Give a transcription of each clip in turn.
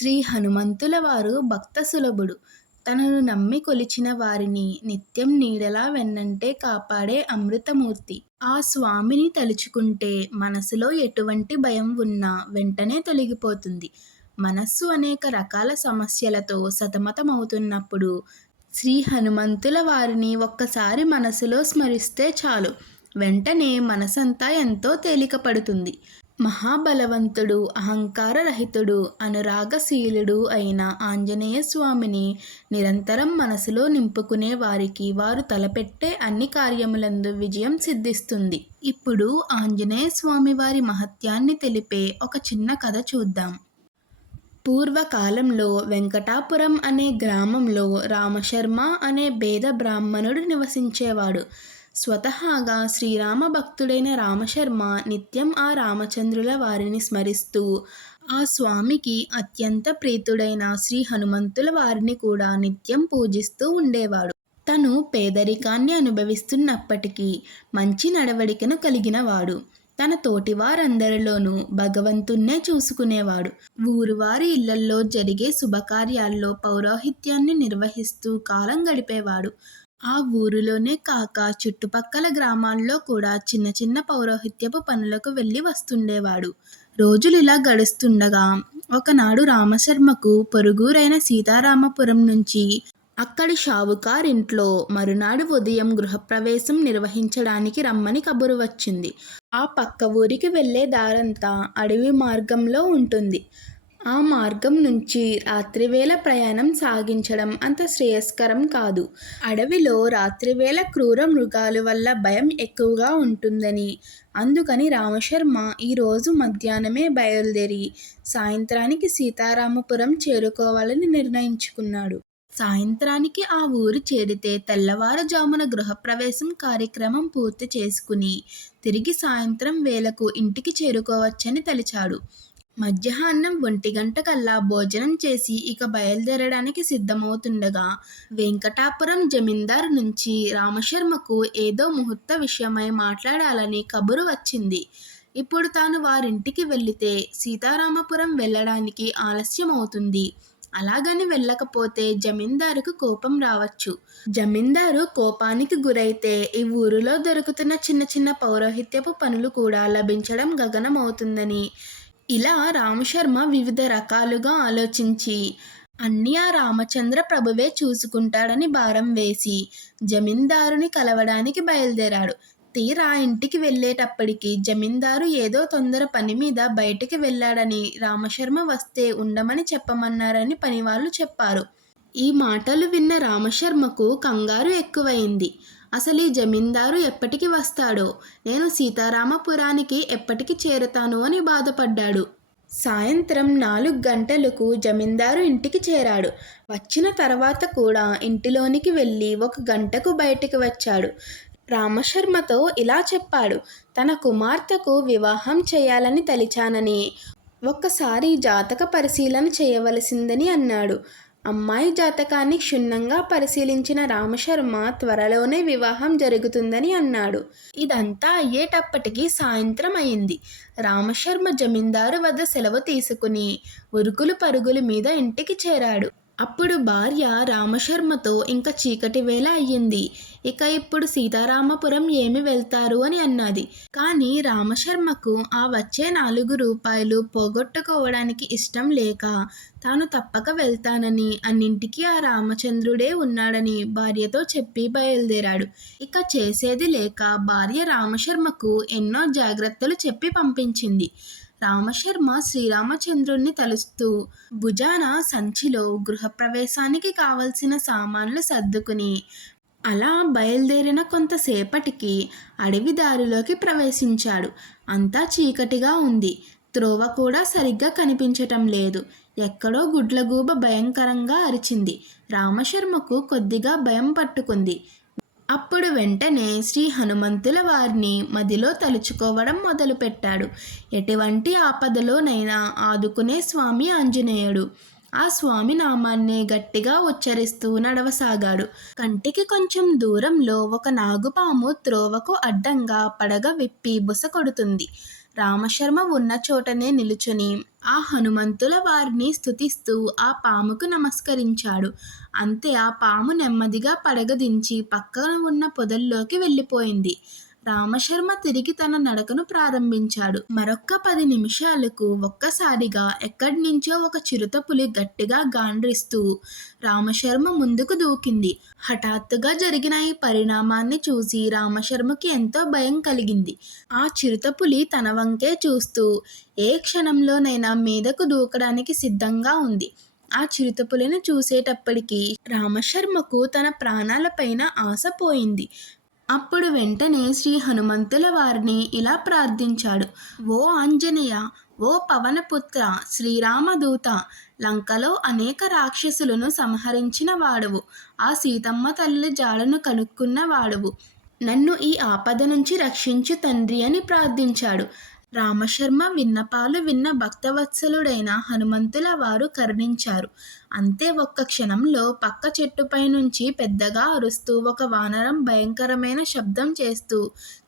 శ్రీ హనుమంతుల వారు భక్త సులభుడు. తనను నమ్మి కొలిచిన వారిని నిత్యం నీడలా వెన్నంటే కాపాడే అమృతమూర్తి. ఆ స్వామిని తలుచుకుంటే మనసులో ఎటువంటి భయం ఉన్నా వెంటనే తొలగిపోతుంది. మనస్సు అనేక రకాల సమస్యలతో సతమతమవుతున్నప్పుడు శ్రీ హనుమంతుల వారిని ఒక్కసారి మనసులో స్మరిస్తే చాలు, వెంటనే మనసంతా ఎంతో తేలికపడుతుంది. మహాబలవంతుడు, అహంకార రహితుడు, అనురాగశీలుడు అయిన ఆంజనేయ స్వామిని నిరంతరం మనసులో నింపుకునే వారికి వారు తలపెట్టే అన్ని కార్యములందు విజయం సిద్ధిస్తుంది. ఇప్పుడు ఆంజనేయ స్వామి వారి మహత్యాన్ని తెలిపే ఒక చిన్న కథ చూద్దాం. పూర్వకాలంలో వెంకటాపురం అనే గ్రామంలో రామశర్మ అనే పేద బ్రాహ్మణుడు నివసించేవాడు. స్వతహాగా శ్రీరామ భక్తుడైన రామశర్మ నిత్యం ఆ రామచంద్రుల వారిని స్మరిస్తూ ఆ స్వామికి అత్యంత ప్రీతుడైన శ్రీ హనుమంతుల వారిని కూడా నిత్యం పూజిస్తూ ఉండేవాడు. తను పేదరికాన్ని అనుభవిస్తున్నప్పటికీ మంచి నడవడికను కలిగినవాడు. తన తోటివారందరిలోనూ భగవంతుణ్ణే చూసుకునేవాడు. ఊరువారి ఇళ్లల్లో జరిగే శుభకార్యాల్లో పౌరోహిత్యాన్ని నిర్వహిస్తూ కాలం గడిపేవాడు. ఆ ఊరిలోనే కాక చుట్టుపక్కల గ్రామాల్లో కూడా చిన్న చిన్న పౌరోహిత్యపు పనులకు వెళ్ళి వస్తుండేవాడు. రోజులిలా గడుస్తుండగా ఒకనాడు రామశర్మకు పొరుగురైన సీతారామపురం నుంచి అక్కడి షావుకారింట్లో మరునాడు ఉదయం గృహప్రవేశం నిర్వహించడానికి రమ్మని కబురు వచ్చింది. ఆ పక్క ఊరికి వెళ్ళే దారంతా అడవి మార్గంలో ఉంటుంది. ఆ మార్గం నుంచి రాత్రివేళ ప్రయాణం సాగించడం అంత శ్రేయస్కరం కాదు. అడవిలో రాత్రివేళ క్రూర మృగాల వల్ల భయం ఎక్కువగా ఉంటుందని, అందుకని రామశర్మ ఈరోజు మధ్యాహ్నమే బయలుదేరి సాయంత్రానికి సీతారామపురం చేరుకోవాలని నిర్ణయించుకున్నాడు. సాయంత్రానికి ఆ ఊరు చేరితే తెల్లవారుజామున గృహప్రవేశం కార్యక్రమం పూర్తి చేసుకుని తిరిగి సాయంత్రం వేళకు ఇంటికి చేరుకోవచ్చని తలిచాడు. మధ్యాహ్నం 1 కల్లా భోజనం చేసి ఇక బయలుదేరడానికి సిద్ధమవుతుండగా వెంకటాపురం జమీందారు నుంచి రామశర్మకు ఏదో ముహూర్త విషయమై మాట్లాడాలని కబురు వచ్చింది. ఇప్పుడు తాను వారింటికి వెళితే సీతారామపురం వెళ్ళడానికి ఆలస్యం అవుతుంది. అలాగని వెళ్ళకపోతే జమీందారుకు కోపం రావచ్చు. జమీందారు కోపానికి గురైతే ఈ ఊరిలో దొరుకుతున్న చిన్న చిన్న పౌరోహిత్యపు పనులు కూడా లభించడం గగనమవుతుందని, ఇలా రామశర్మ వివిధ రకాలుగా ఆలోచించి అన్నీ ఆ రామచంద్ర ప్రభువే చూసుకుంటాడని భారం వేసి జమీందారుని కలవడానికి బయలుదేరాడు. తీరా ఇంటికి వెళ్ళేటప్పటికి జమీందారు ఏదో తొందర పని మీద బయటికి వెళ్ళాడని, రామశర్మ వస్తే ఉండమని చెప్పమన్నారని పనివాళ్ళు చెప్పారు. ఈ మాటలు విన్న రామశర్మకు కంగారు ఎక్కువైంది. అసలు ఈ జమీందారు ఎప్పటికి వస్తాడో, నేను సీతారామపురానికి ఎప్పటికి చేరతాను అని బాధపడ్డాడు. సాయంత్రం 4 గంటలకు జమీందారు ఇంటికి చేరాడు. వచ్చిన తర్వాత కూడా ఇంటిలోనికి వెళ్ళి 1 గంటకు బయటికి వచ్చాడు. రామశర్మతో ఇలా చెప్పాడు: తన కుమార్తెకు వివాహం చేయాలని తలిచానని, ఒక్కసారి జాతక పరిశీలన చేయవలసిందని అన్నాడు. అమ్మాయి జాతకాన్ని క్షుణ్ణంగా పరిశీలించిన రామశర్మ త్వరలోనే వివాహం జరుగుతుందని అన్నాడు. ఇదంతా అయ్యేటప్పటికి సాయంత్రం అయింది. రామశర్మ జమీందారు వద్ద సెలవు తీసుకుని ఉరుకులు పరుగుల మీద ఇంటికి చేరాడు. అప్పుడు భార్య రామశర్మతో ఇంక చీకటి వేళ అయ్యింది, ఇక ఇప్పుడు సీతారామపురం ఏమి వెళ్తారు అని అన్నది. కానీ రామశర్మకు ఆ వచ్చే 4 రూపాయలు పోగొట్టుకోవడానికి ఇష్టం లేక తాను తప్పక వెళ్తానని, అన్నింటికీ ఆ రామచంద్రుడే ఉన్నాడని భార్యతో చెప్పి బయలుదేరాడు. ఇక చేసేది లేక భార్య రామశర్మకు ఎన్నో జాగ్రత్తలు చెప్పి పంపించింది. రామశర్మ శ్రీరామచంద్రుణ్ణి తలుస్తూ భుజాన సంచిలో గృహప్రవేశానికి కావలసిన సామాన్లు సర్దుకుని అలా బయలుదేరిన కొంతసేపటికి అడవి దారిలోకి ప్రవేశించాడు. అంతా చీకటిగా ఉంది. త్రోవ కూడా సరిగ్గా కనిపించటం లేదు. ఎక్కడో గుడ్లగూబ భయంకరంగా అరిచింది. రామశర్మకు కొద్దిగా భయం పట్టుకుంది. అప్పుడు వెంటనే శ్రీ హనుమంతుల వారిని మదిలో తలుచుకోవడం మొదలుపెట్టాడు. ఎటువంటి ఆపదలోనైనా ఆదుకునే స్వామి ఆంజనేయుడు. ఆ స్వామి నామాన్నే గట్టిగా ఉచ్చరిస్తూ నడవసాగాడు. కంటికి కొంచెం దూరంలో ఒక నాగుపాము త్రోవకు అడ్డంగా పడగ విప్పి బుస కొడుతుంది. రామశర్మ ఉన్న చోటనే నిలుచుని ఆ హనుమంతుల వారిని స్తుతిస్తూ ఆ పాముకు నమస్కరించాడు. అంతే ఆ పాము నెమ్మదిగా పడగ దించి పక్కన ఉన్న పొదల్లోకి వెళ్ళిపోయింది. రామశర్మ తిరిగి తన నడకను ప్రారంభించాడు. మరొక్క 10 నిమిషాలకు ఒక్కసారిగా ఎక్కడ్నించో ఒక చిరుతపులి గట్టిగా గాండ్రిస్తూ రామశర్మ ముందుకు దూకింది. హఠాత్తుగా జరిగిన ఈ పరిణామాన్ని చూసి రామశర్మకి ఎంతో భయం కలిగింది. ఆ చిరుతపులి తన వంకే చూస్తూ ఏ క్షణంలోనైనా మీదకు దూకడానికి సిద్ధంగా ఉంది. ఆ చిరుతపులిని చూసేటప్పటికి రామశర్మకు తన ప్రాణాలపైన ఆశ పోయింది. అప్పుడు వెంటనే శ్రీ హనుమంతుల వారిని ఇలా ప్రార్థించాడు. ఓ ఆంజనేయ, ఓ పవనపుత్ర, శ్రీరామదూత, లంకలో అనేక రాక్షసులను సంహరించిన వాడవు, ఆ సీతమ్మ తల్లి జాడను కనుక్కున్న వాడవు, నన్ను ఈ ఆపద నుంచి రక్షించు తండ్రి అని ప్రార్థించాడు. రామశర్మ విన్నపాలు విన్న భక్తవత్సలుడైన హనుమంతుల వారు కరుణించారు. అంతే ఒక్క క్షణంలో పక్క చెట్టుపై నుంచి పెద్దగా అరుస్తూ ఒక వానరం భయంకరమైన శబ్దం చేస్తూ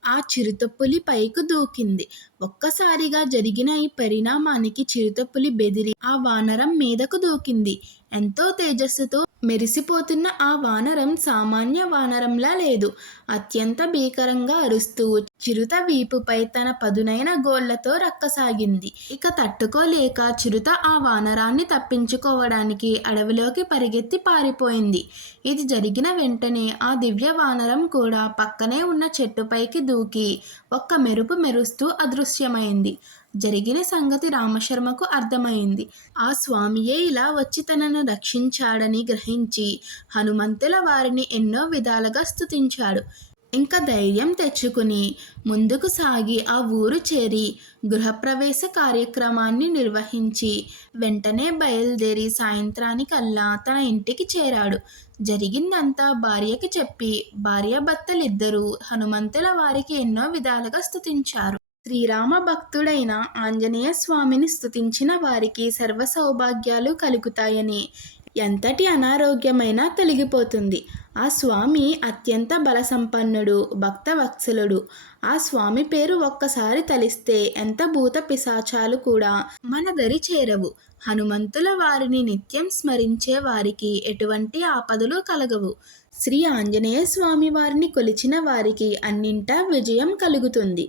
ఆ చిరుతపులి పైకి దూకింది. ఒక్కసారిగా జరిగిన ఈ పరిణామానికి చిరుతపులి బెదిరి ఆ వానరం మీదకు దూకింది. ఎంతో తేజస్సుతో మెరిసిపోతున్న ఆ వానరం సామాన్య వానరంలా లేదు. అత్యంత భీకరంగా అరుస్తూ చిరుత వీపుపై తన పదునైన గోళ్లతో రక్కసాగింది. ఇక తట్టుకోలేక చిరుత ఆ వానరాన్ని తప్పించుకోవడానికి అడవిలోకి పరిగెత్తి పారిపోయింది. ఇది జరిగిన వెంటనే ఆ దివ్య వానరం కూడా పక్కనే ఉన్న చెట్టుపైకి దూకి ఒక్క మెరుపు మెరుస్తూ అదృశ్యమైంది. జరిగిన సంగతి రామశర్మకు అర్థమైంది. ఆ స్వామియే ఇలా వచ్చి తనను రక్షించాడని గ్రహించి హనుమంతుల వారిని ఎన్నో విధాలుగా స్తుతించాడు. ఇంకా ధైర్యం తెచ్చుకుని ముందుకు సాగి ఆ ఊరు చేరి గృహప్రవేశ కార్యక్రమాన్ని నిర్వహించి వెంటనే బయలుదేరి సాయంత్రానికల్లా తన ఇంటికి చేరాడు. జరిగిందంతా భార్యకి చెప్పి భార్యాభర్తలిద్దరూ హనుమంతుల వారికి ఎన్నో విధాలుగా స్తుతించారు. శ్రీరామ భక్తుడైన ఆంజనేయ స్వామిని స్తుతించిన వారికి సర్వ సౌభాగ్యాలు కలుగుతాయని, ఎంతటి అనారోగ్యమైనా తొలగిపోతుంది. ఆ స్వామి అత్యంత బలసంపన్నుడు, భక్తవత్సలుడు. ఆ స్వామి పేరు ఒక్కసారి తలిస్తే ఎంత భూత పిశాచాలు కూడా మన దరి చేరవు. హనుమంతుల వారిని నిత్యం స్మరించే వారికి ఎటువంటి ఆపదలు కలగవు. శ్రీ ఆంజనేయ స్వామి వారిని కొలిచిన వారికి అన్నింటా విజయం కలుగుతుంది.